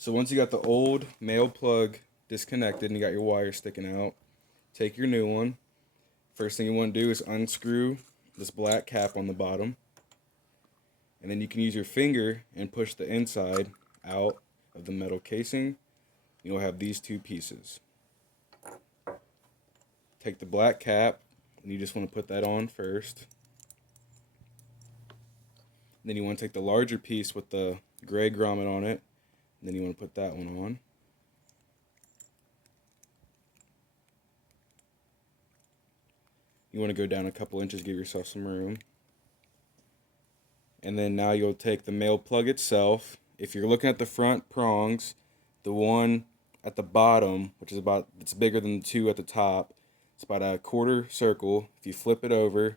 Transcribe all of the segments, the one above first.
So once you got the old male plug disconnected and you got your wire sticking out, take your new one. First thing you want to do is unscrew this black cap on the bottom. And then you can use your finger and push the inside out of the metal casing. You'll have these two pieces. Take the black cap and you just want to put that on first. Then you want to take the larger piece with the gray grommet on it. And then you want to put that one on. You want to go down a couple inches, give yourself some room. And then now you'll take the male plug itself. If you're looking at the front prongs, the one at the bottom, which is it's bigger than the two at the top, it's about a quarter circle. If you flip it over,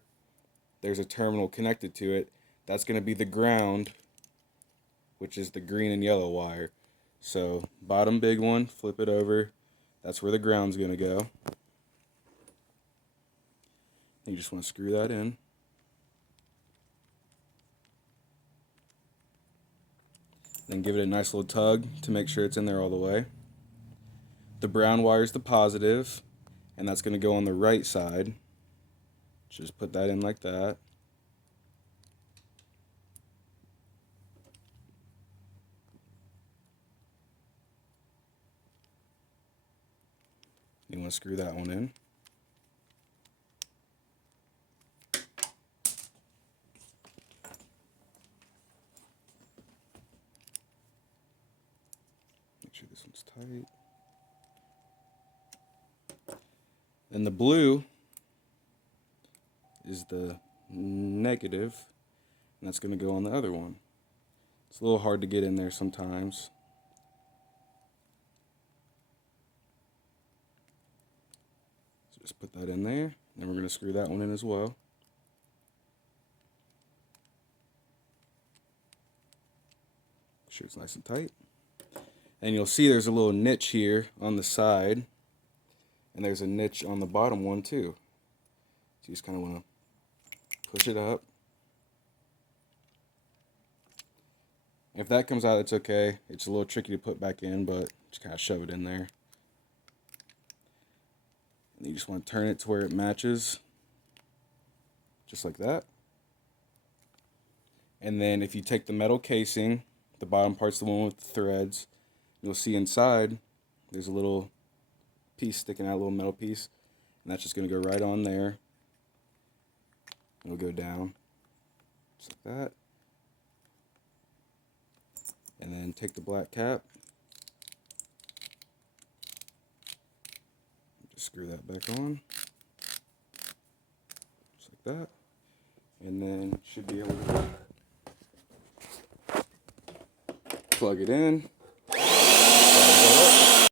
there's a terminal connected to it. That's going to be the ground, which is the green and yellow wire. So bottom big one, flip it over. That's where the ground's going to go. You just want to screw that in. Then give it a nice little tug to make sure it's in there all the way. The brown wire is the positive, and that's going to go on the right side. Just put that in like that. You want to screw that one in. Make sure this one's tight. Then the blue is the negative, and that's going to go on the other one. It's a little hard to get in there sometimes. So just put that in there, and then we're going to screw that one in as well. Make sure it's nice and tight. And you'll see there's a little niche here on the side, and there's a niche on the bottom one too. So you just kind of want to push it up. If that comes out, it's okay. It's a little tricky to put back in, but just kind of shove it in there. And you just want to turn it to where it matches, just like that. And then if you take the metal casing, the bottom part's the one with the threads, you'll see inside there's a little piece sticking out, a little metal piece, and that's just going to go right on there. It'll go down just like that. And then take the black cap, just screw that back on, just like that, and then should be able to plug it in.